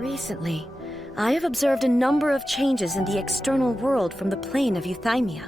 Recently, I have observed a number of changes in the external world from the Plane of Euthymia.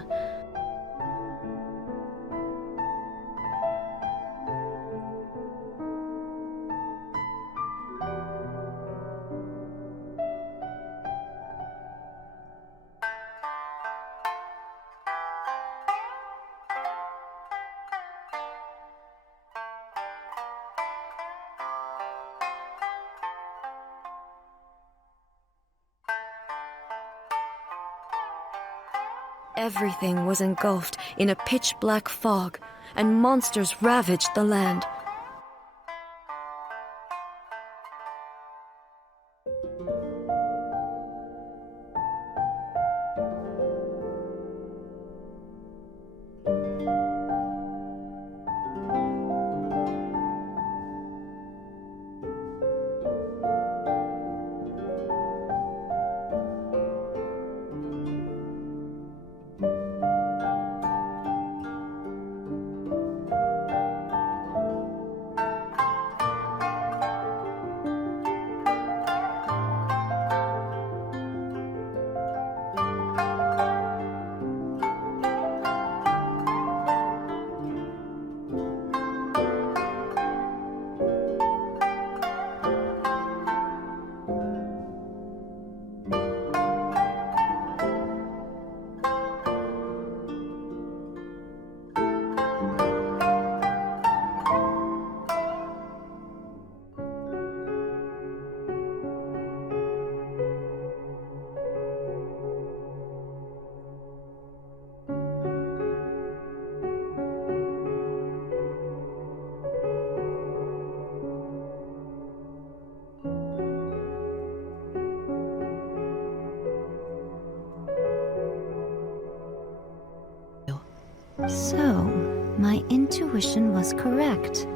Everything was engulfed in a pitch-black fog, and monsters ravaged the land. So, my intuition was correct.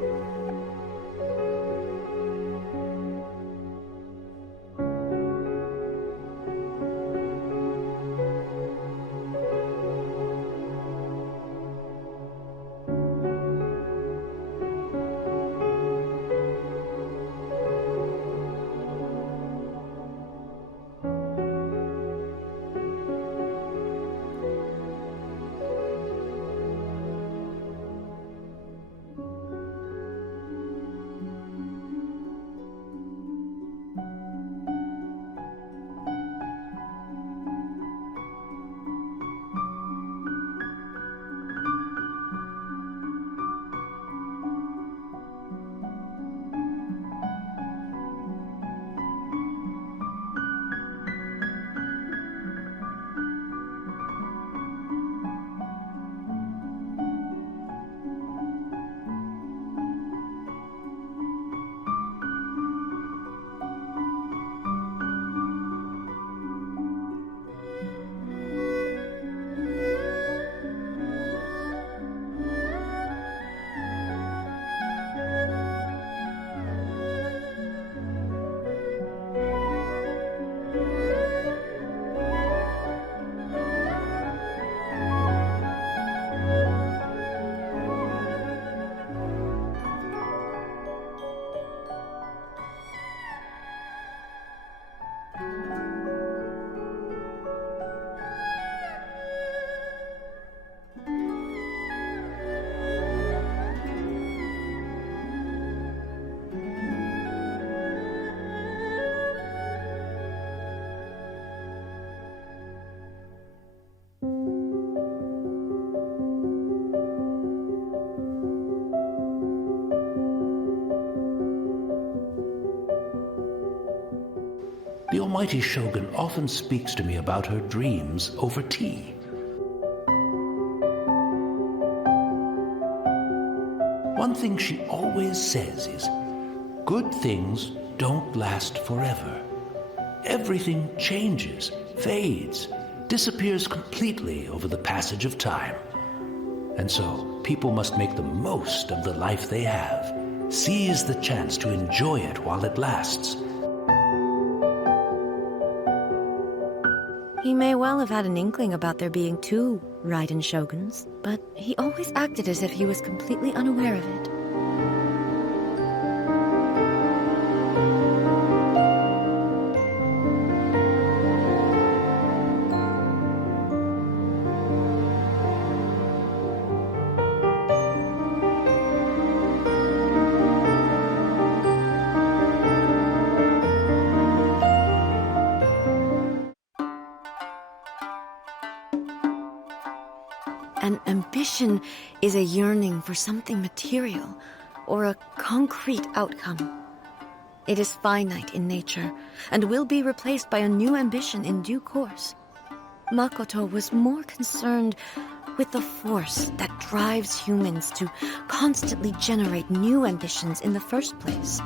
The Almighty Shogun often speaks to me about her dreams over tea. One thing she always says is, good things don't last forever. Everything changes, fades, disappears completely over the passage of time. And so, people must make the most of the life they have. Seize the chance to enjoy it while it lasts. He may well have had an inkling about there being two Raiden Shoguns, but he always acted as if he was completely unaware of it. ambition is a yearning for something material or a concrete outcome. It is finite in nature and will be replaced by a new ambition in due course. Makoto was more concerned with the force that drives humans to constantly generate new ambitions in the first place.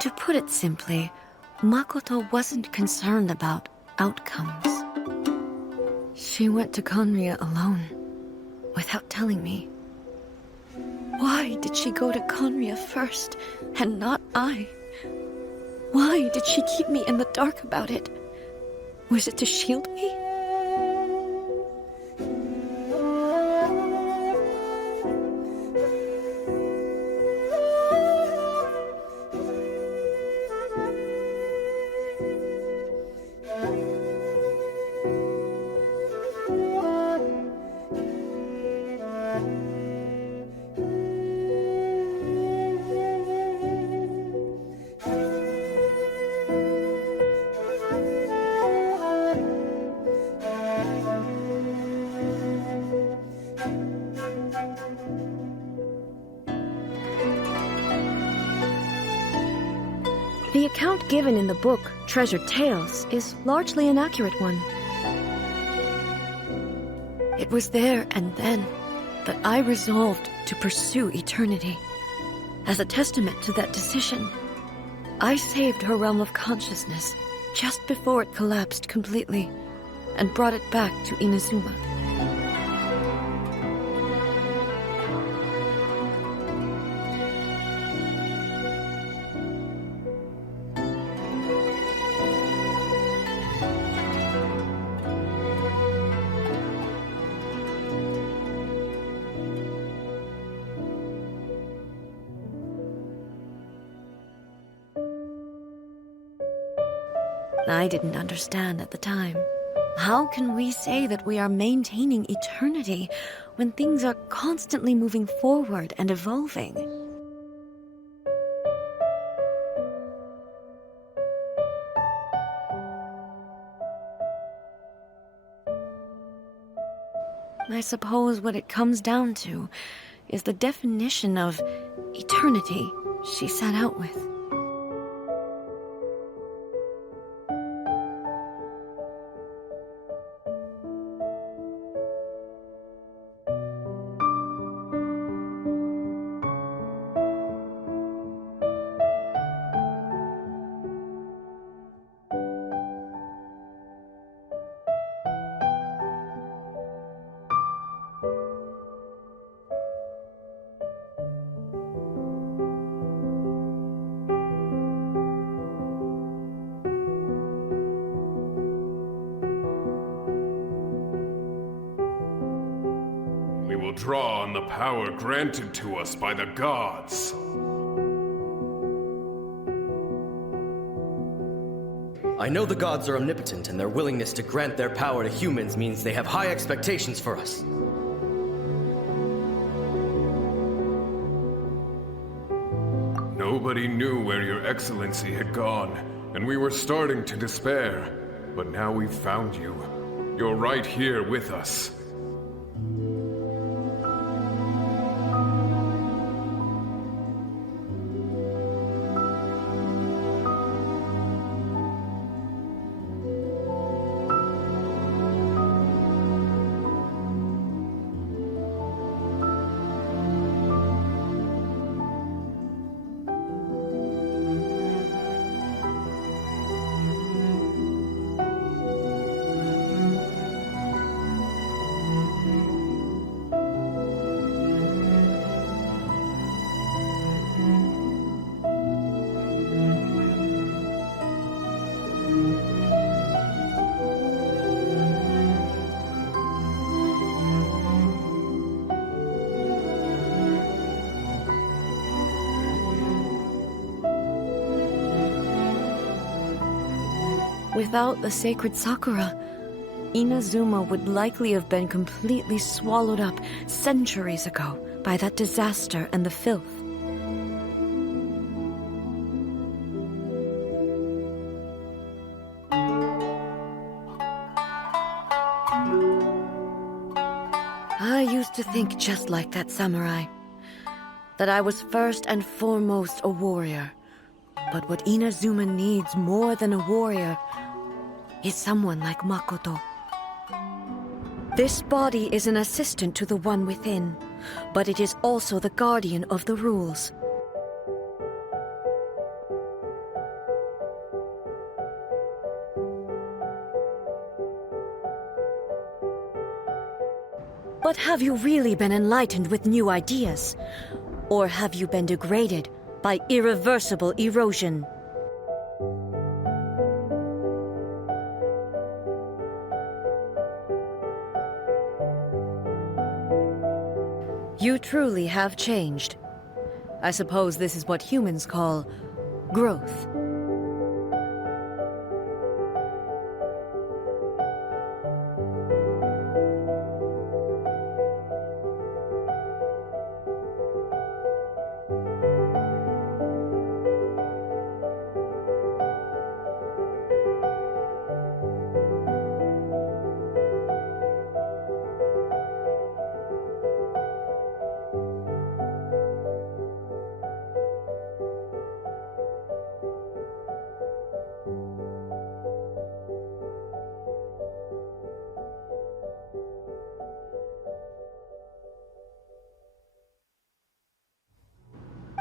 To put it simply, Makoto wasn't concerned about outcomes. She went to Khaenri'ah alone, without telling me. Why did she go to Khaenri'ah first, and not I? Why did she keep me in the dark about it? Was it to shield me? The account given in the book, Treasured Tales, is largely an accurate one. It was there and then that I resolved to pursue eternity. As a testament to that decision, I saved her realm of consciousness just before it collapsed completely and brought it back to Inazuma. I didn't understand at the time. How can we say that we are maintaining eternity when things are constantly moving forward and evolving? I suppose what it comes down to is the definition of eternity she set out with. Draw on the power granted to us by the gods. I know the gods are omnipotent, and their willingness to grant their power to humans means they have high expectations for us. Nobody knew where your excellency had gone, and we were starting to despair. But now we've found you. You're right here with us. Without the sacred Sakura, Inazuma would likely have been completely swallowed up centuries ago by that disaster and the filth. I used to think just like that samurai, that I was first and foremost a warrior. But what Inazuma needs more than a warrior is someone like Makoto. This body is an assistant to the one within, but it is also the guardian of the rules. But have you really been enlightened with new ideas? Or have you been degraded by irreversible erosion? You truly have changed. I suppose this is what humans call growth.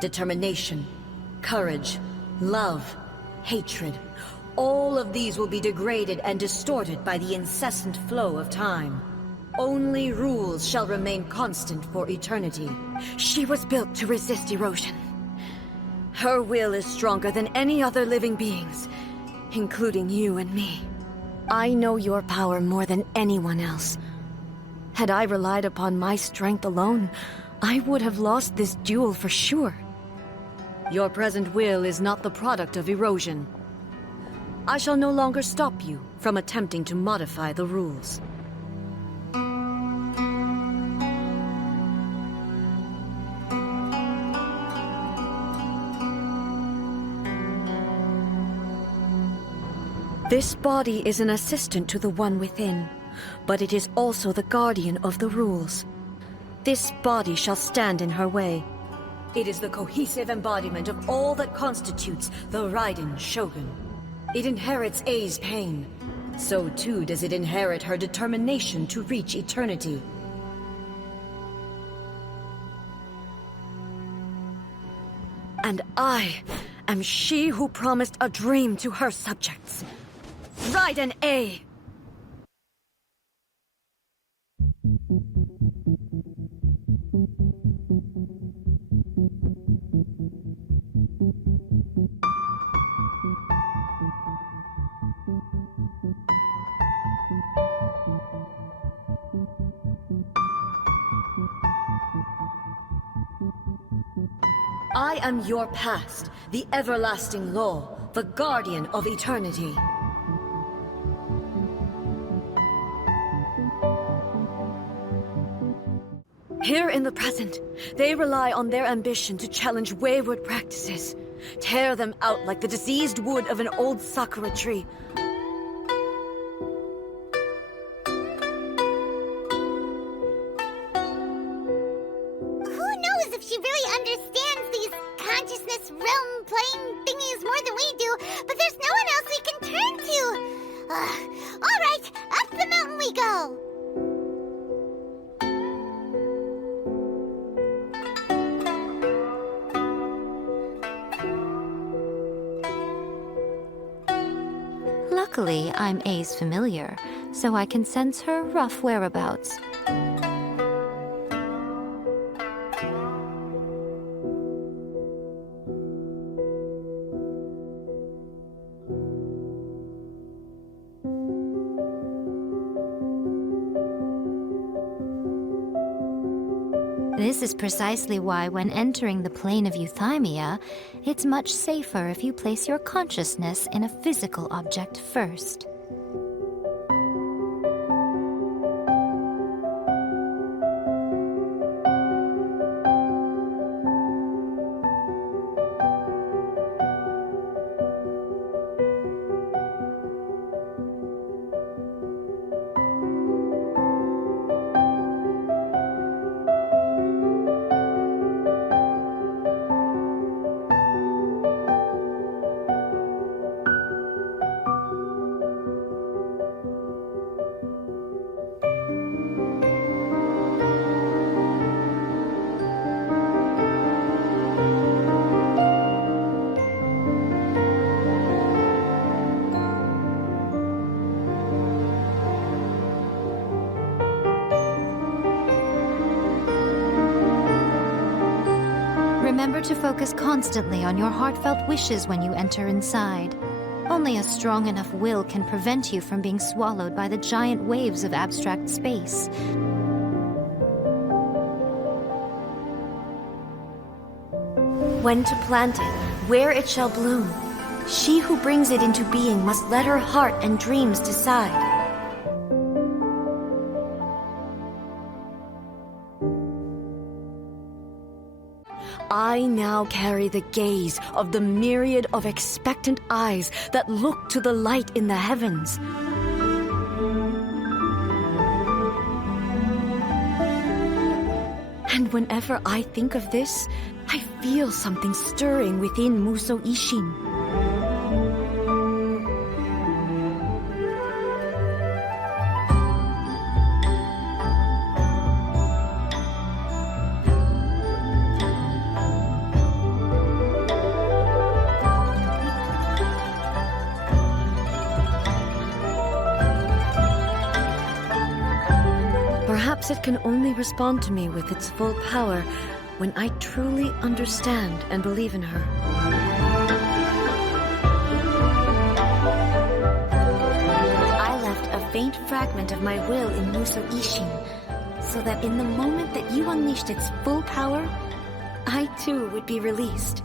Determination, courage, love, hatred. All of these will be degraded and distorted by the incessant flow of time. Only rules shall remain constant for eternity. She was built to resist erosion. Her will is stronger than any other living beings, including you and me. I know your power more than anyone else. Had I relied upon my strength alone, I would have lost this duel for sure. Your present will is not the product of erosion. I shall no longer stop you from attempting to modify the rules. This body is an assistant to the one within, but it is also the guardian of the rules. This body shall stand in her way. It is the cohesive embodiment of all that constitutes the Raiden Shogun. It inherits Ei's pain. So too does it inherit her determination to reach eternity. And I am she who promised a dream to her subjects. Raiden Ei! I am your past, the everlasting law, the guardian of eternity. Here in the present, they rely on their ambition to challenge wayward practices, tear them out like the diseased wood of an old Sakura tree. Luckily, I'm Ei's familiar, so I can sense her rough whereabouts. This is precisely why, when entering the Plane of Euthymia, it's much safer if you place your consciousness in a physical object first. Remember to focus constantly on your heartfelt wishes when you enter inside. Only a strong enough will can prevent you from being swallowed by the giant waves of abstract space. When to plant it, where it shall bloom. She who brings it into being must let her heart and dreams decide. I now carry the gaze of the myriad of expectant eyes that look to the light in the heavens. And whenever I think of this, I feel something stirring within Musou Isshin. Perhaps it can only respond to me with its full power when I truly understand and believe in her. I left a faint fragment of my will in Musou Isshin, so that in the moment that you unleashed its full power, I too would be released.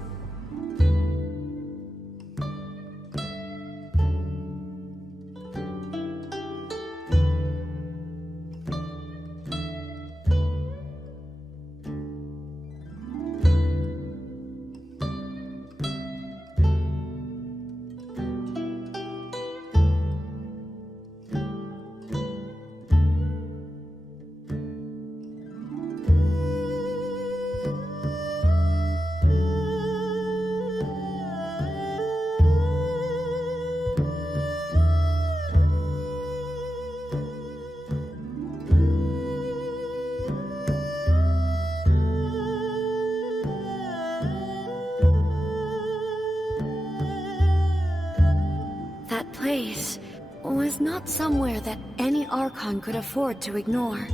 That place was not somewhere that any Archon could afford to ignore.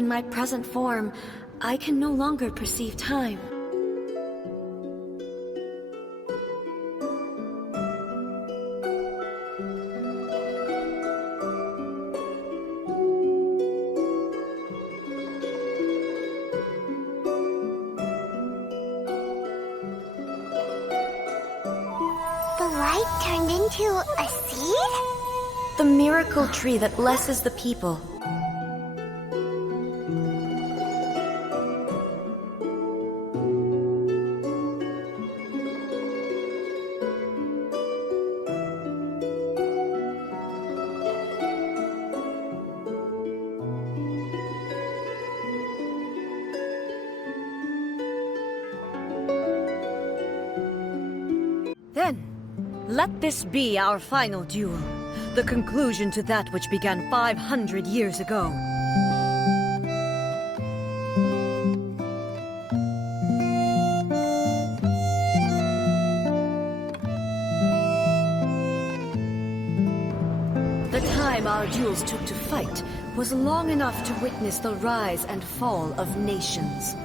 in my present form, I can no longer perceive time. The light turned into a seed? The miracle tree that blesses the people. Then, let this be our final duel. The conclusion to that which began 500 years ago. The time our duels took to fight was long enough to witness the rise and fall of nations.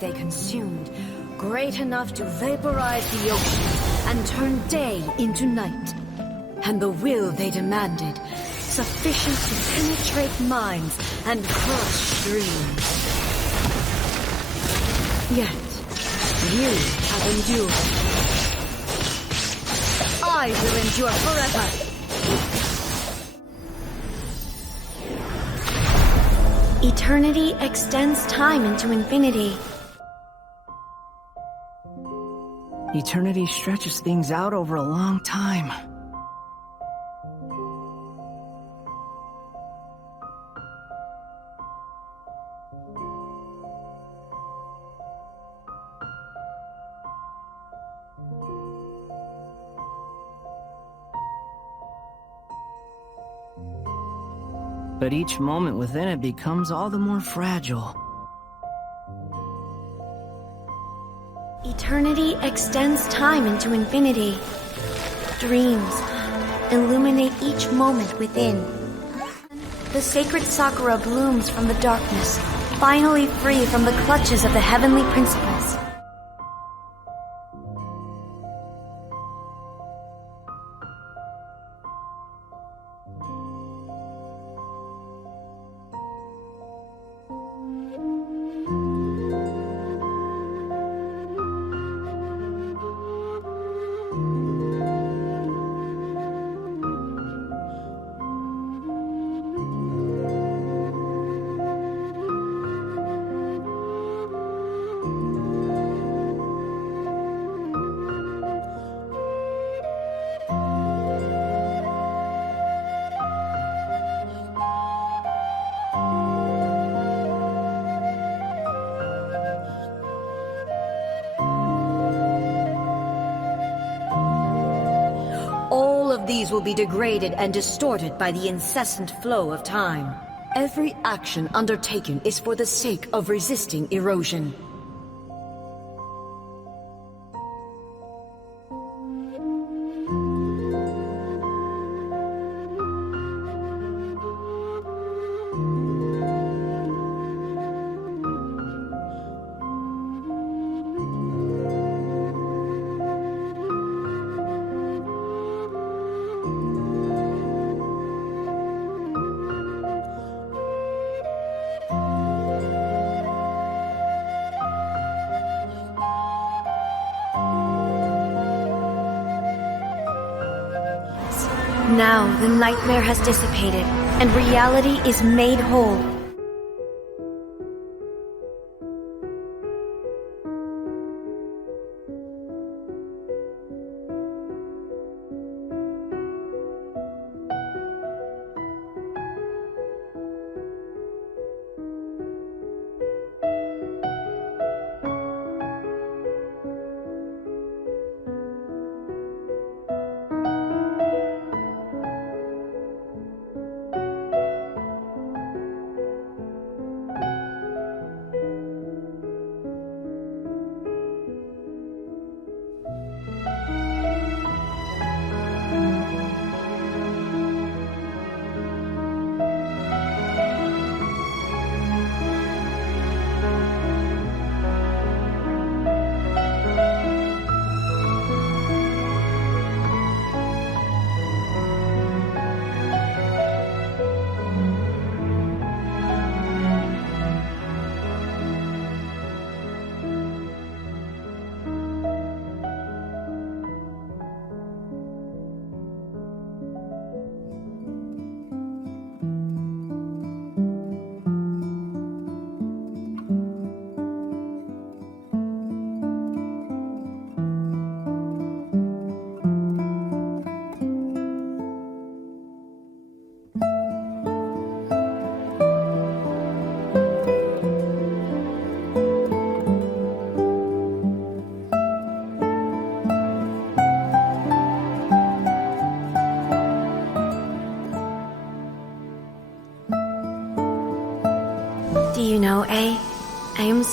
They consumed, great enough to vaporize the ocean and turn day into night. And the will they demanded, sufficient to penetrate minds and crush dreams. Yet, you have endured. I will endure forever. Eternity extends time into infinity. Eternity stretches things out over a long time. But each moment within it becomes all the more fragile. Eternity extends time into infinity. Dreams illuminate each moment within. The sacred Sakura blooms from the darkness, finally free from the clutches of the heavenly principles. These will be degraded and distorted by the incessant flow of time. Every action undertaken is for the sake of resisting erosion. Now the nightmare has dissipated, and reality is made whole.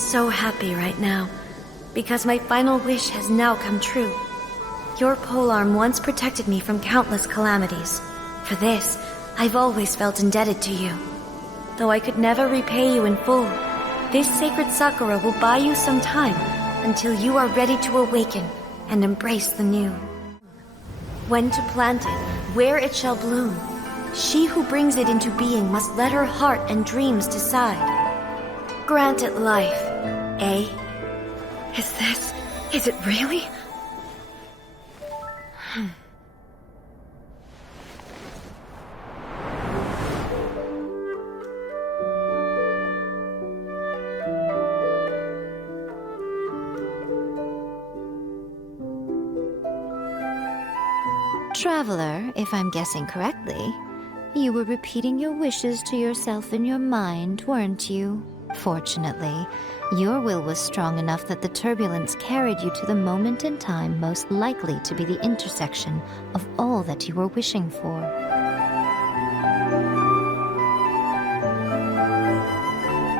so happy right now, because my final wish has now come true. Your polearm once protected me from countless calamities. For this, I've always felt indebted to you. Though I could never repay you in full, this sacred Sakura will buy you some time until you are ready to awaken and embrace the new. When to plant it, where it shall bloom, she who brings it into being must let her heart and dreams decide. Grant it life, eh? Is it really? Traveler, if I'm guessing correctly, you were repeating your wishes to yourself in your mind, weren't you? Fortunately, your will was strong enough that the turbulence carried you to the moment in time most likely to be the intersection of all that you were wishing for.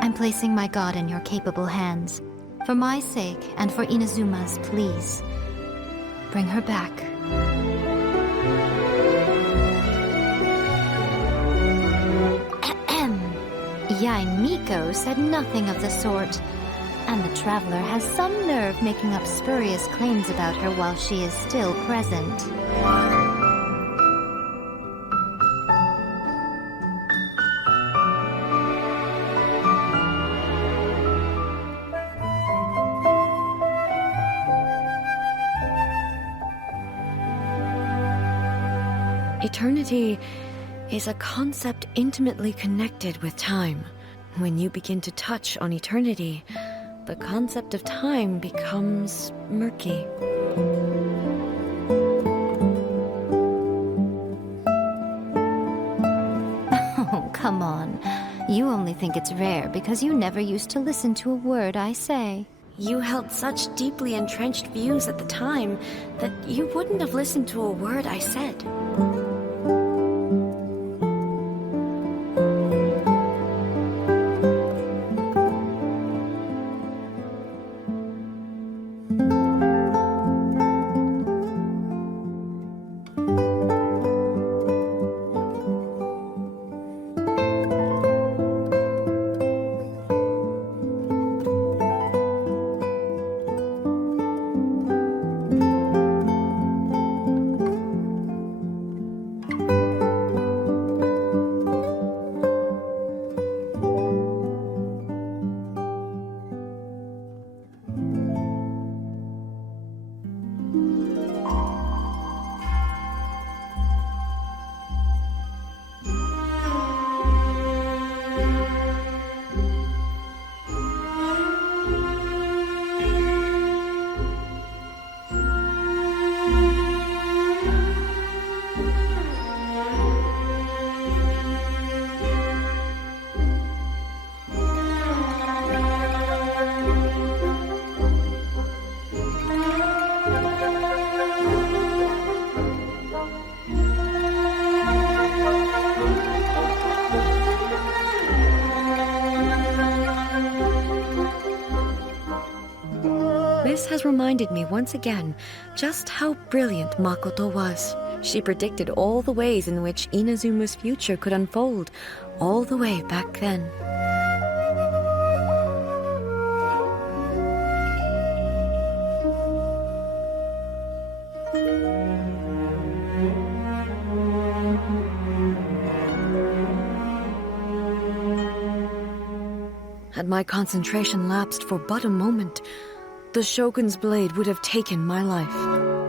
I'm placing my god in your capable hands. For my sake and for Inazuma's, please. Bring her back. Miko said nothing of the sort, and the traveler has some nerve making up spurious claims about her while she is still present. Eternity is a concept intimately connected with time. When you begin to touch on eternity, the concept of time becomes murky. Oh, come on. You only think it's rare because you never used to listen to a word I say. You held such deeply entrenched views at the time that you wouldn't have listened to a word I said. This has reminded me once again just how brilliant Makoto was. She predicted all the ways in which Inazuma's future could unfold, all the way back then. Had my concentration lapsed for but a moment, the Shogun's blade would have taken my life.